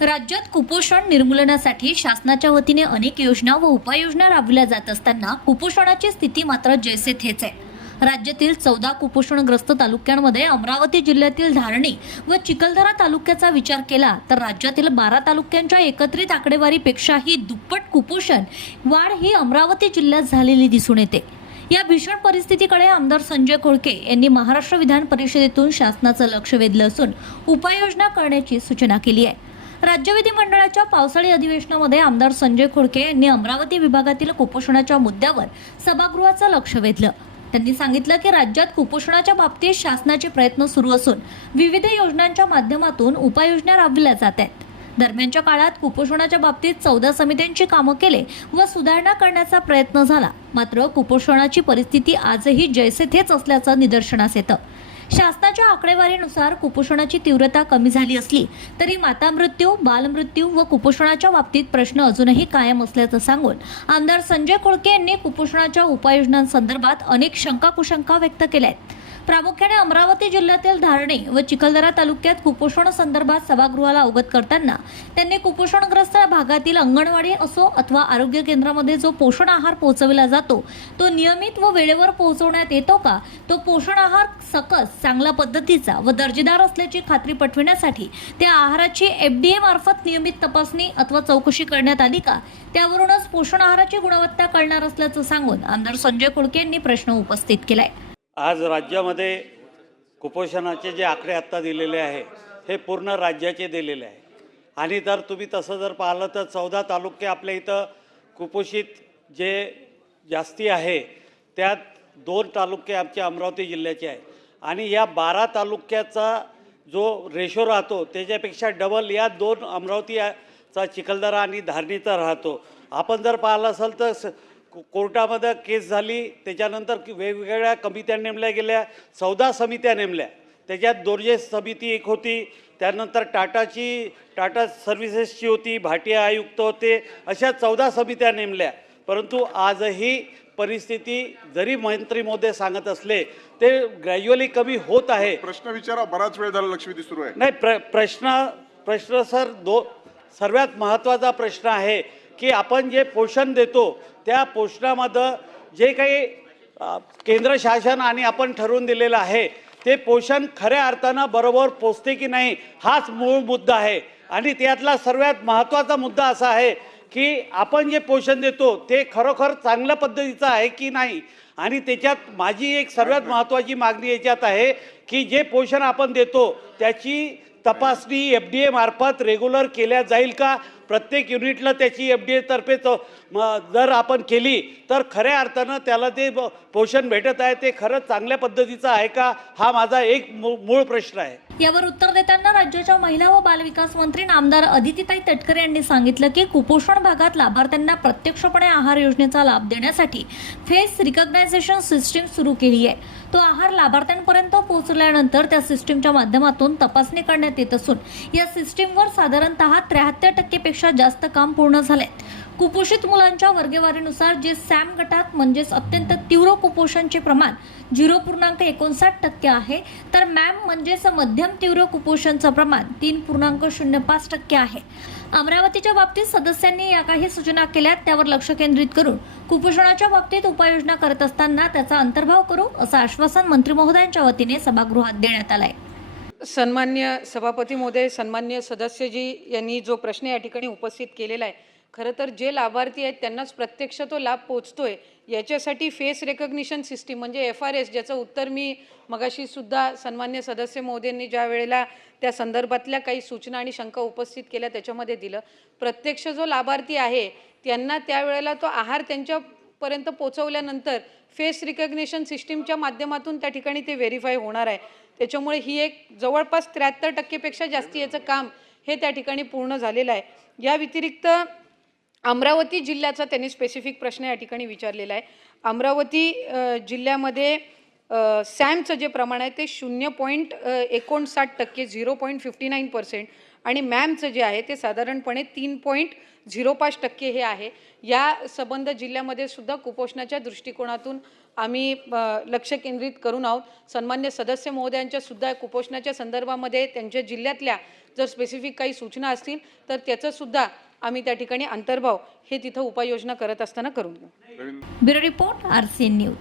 राज्यात कुपोषण निर्मूलनासाठी शासनाच्या वतीने अनेक योजना व उपाययोजना राबविल्या जात असताना कुपोषणाची स्थिती मात्र जैसे थेच आहे. राज्यातील चौदा कुपोषणग्रस्त तालुक्यांमध्ये अमरावती जिल्ह्यातील धारणी व चिखलदरा तालुक्याचा विचार केला तर राज्यातील बारा तालुक्यांच्या एकत्रित आकडेवारीपेक्षाही दुप्पट कुपोषण वाढ ही अमरावती जिल्ह्यात झालेली दिसून येते. या भीषण परिस्थितीकडे आमदार संजय कोळके यांनी महाराष्ट्र विधान परिषदेतून शासनाचं लक्ष वेधलं असून उपाययोजना करण्याची सूचना केली आहे. राज्य विधिमंडळाच्या पावसाळी अधिवेशनामध्ये आमदार संजय खोडके यांनी अमरावती विभागातील कुपोषणाच्या मुद्द्यावर सभागृहाचं लक्ष वेधलं. त्यांनी सांगितलं की राज्यात कुपोषणाच्या बाबतीत शासनाचे प्रयत्न सुरू असून विविध योजनांच्या माध्यमातून उपाययोजना राबविल्या जात आहेत. दरम्यानच्या काळात कुपोषणाच्या बाबतीत चौदा समित्यांची कामं केले व सुधारणा करण्याचा प्रयत्न झाला. मात्र कुपोषणाची परिस्थिती आजही जैसे थेच असल्याचं निदर्शनास येतं. शासनाच्या आकडेवारीनुसार कुपोषणाची तीव्रता कमी झाली असली तरी माता मृत्यू बालमृत्यू व कुपोषणाच्या बाबतीत प्रश्न अजूनही कायम असल्याचं सांगून आमदार संजय कोळके यांनी कुपोषणाच्या उपाययोजनांसंदर्भात अनेक शंका कुशंका व्यक्त केल्या आहेत. प्रामुख्याने अमरावती जिल्ह्यातील धारणे व चिखलदरा तालुक्यात कुपोषण संदर्भात सभागृहाला अवगत करताना त्यांनी कुपोषणग्रस्त भागातील अंगणवाडी असो अथवा आरोग्य केंद्रामध्ये जो पोषण आहार पोहोचविला जातो तो नियमित व वेळेवर पोहोचवण्यात येतो का? तो पोषण आहार सकस चांगल्या पद्धतीचा व दर्जेदार असल्याची खात्री पटविण्यासाठी त्या आहाराची एफ डी मार्फत नियमित तपासणी अथवा चौकशी करण्यात आली का? त्यावरूनच पोषण आहाराची गुणवत्ता कळणार असल्याचं सांगून आमदार संजय कुळके यांनी प्रश्न उपस्थित केलाय. आज राज्यामध्ये कुपोषणाचे जे आकडे आत्ता दिलेले आहे हे पूर्ण राज्याचे दिलेले आहे. आणि जर तुम्ही तसं जर पाहिलं तर चौदा तालुके आपल्या इथं कुपोषित जे जास्ती आहे त्यात दोन तालुके आमचे अमरावती जिल्ह्याचे आहे आणि या बारा तालुक्याचा जो रेशो राहतो त्याच्यापेक्षा डबल या दोन अमरावतीचा चा चिखलदरा आणि धारणीचा राहतो. आपण जर पाहिलं असेल तर स- कोर्टामध्ये केस झाली त्याच्यानंतर की वेगवेगळ्या कमित्या नेमल्या गेल्या चौदा समित्या नेमल्या. त्याच्यात दोरजेस समिती एक होती त्यानंतर टाटाची टाटा सर्व्हिसेसची होती भाटिया आयुक्त होते अशा चौदा समित्या नेमल्या. परंतु आजही परिस्थिती जरी मंत्री महोदय सांगत असले ते ग्रॅज्युअली कमी होत आहे. प्रश्न विचारा बराच वेळ झाला लक्षवेधी सुरू आहे. नाही प्र प्रश्न प्रश्न सर दो सर्वात महत्त्वाचा प्रश्न आहे की आपण जे पोषण देतो त्या पोषणामध्ये जे काही केंद्र शासन आणि आपण ठरवून दिलेलं आहे ते पोषण खऱ्या अर्थानं बरोबर पोचते की नाही हाच मूळ मुद्दा आहे. आणि त्यातला सर्वात महत्त्वाचा मुद्दा असा आहे की आपण जे पोषण देतो ते खरोखर चांगल्या पद्धतीचं आहे की नाही? आणि त्याच्यात माझी एक सर्वात महत्त्वाची मागणी याच्यात आहे की जे पोषण आपण देतो त्याची तपासणी एफ डी एमार्फत रेग्युलर केल्या जाईल का? प्रत्येक युनिटला त्याची एफ डी एतर्फे तो जर आपण केली तर खऱ्या अर्थानं त्याला जे पोषण भेटत आहे ते खरंच चांगल्या पद्धतीचं आहे का? हा माझा एक मू- मूळ प्रश्न आहे. यावर उत्तर देताना राज्याच्या महिला व बालविकास मंत्री नामदार अदितीताई तटकरे यांनी सांगितलं की कुपोषण भागात लाभार्थ्यांना प्रत्यक्षपणे आहार योजनेचा लाभ देण्यासाठी फेस रिकग्नायझेशन सिस्टीम सुरू केली आहे. तो आहार लाभार्थ्यांपर्यंत पोहोचल्यानंतर त्या सिस्टीमच्या माध्यमातून तपासणी करण्यात येत असून या सिस्टीमवर साधारणतः त्र्याहत्तर टक्केपेक्षा जास्त काम पूर्ण झाले कुपोषित मुलांच्या वर्गेवारीनुसार जे सॅम गटात म्हणजेच अत्यंत तीव्र कुपोषणचे प्रमाण झिरो पूर्णांक एकोणसाठ टक्के आहे तर मॅम म्हणजेच मध्यम तीव्र कुपोषणचं प्रमाण तीन पूर्णांक शून्य पाच टक्के आहे. अमरावतीच्या बाबतीत सदस्यांनी या काही सूचना केल्यात त्यावर लक्ष केंद्रित करून कुपोषणाच्या बाबतीत उपाययोजना करत असताना त्याचा अंतर्भाव करू असं आश्वासन मंत्री महोदयांच्या वतीने सभागृहात देण्यात आलंय. सन्मान्य सभापती महोदय सन्मान्य सदस्यजी यांनी जो प्रश्न या ठिकाणी उपस्थित केलेला आहे खरं तर जे लाभार्थी आहेत त्यांनाच प्रत्यक्ष तो लाभ पोचतोय. याच्यासाठी फेस रेकग्निशन सिस्टीम म्हणजे एफ आर एस ज्याचं उत्तर मी मगाशी सुद्धा सन्मान्य सदस्य मोदींनी ज्या वेळेला त्या संदर्भातल्या काही सूचना आणि शंका उपस्थित केल्या त्याच्यामध्ये दिलं. प्रत्यक्ष जो लाभार्थी आहे त्यांना त्यावेळेला तो आहार त्यांच्यापर्यंत पोचवल्यानंतर फेस रिकग्निशन सिस्टीमच्या माध्यमातून त्या ठिकाणी ते व्हेरीफाय होणार आहे. त्याच्यामुळे ही एक जवळपास त्र्याहत्तर टक्केपेक्षा जास्ती याचं काम हे त्या ठिकाणी पूर्ण झालेलं आहे. या व्यतिरिक्त अमरावती जिल्ह्याचा त्यांनी स्पेसिफिक प्रश्न या ठिकाणी विचारलेला आहे. अमरावती जिल्ह्यामध्ये सॅमचं जे प्रमाण आहे ते शून्य पॉईंट एकोणसाठ टक्के zero point fifty nine percent आणि मॅमचं जे आहे ते साधारणपणे तीन पॉईंट झिरो पाच टक्के हे आहे. या संबंध जिल्ह्यामध्ये सुद्धा कुपोषणाच्या दृष्टिकोनातून आम्ही लक्ष केंद्रित करून आहोत. सन्मान्य सदस्य महोदयांच्या सुद्धा कुपोषणाच्या संदर्भामध्ये त्यांच्या जिल्ह्यातल्या जर स्पेसिफिक काही सूचना असतील तर त्याचंसुद्धा आम्ही त्या ठिकाणी अंतर्भाव हे तिथं उपाययोजना करत असताना करून घेऊ. Bureau report R C news.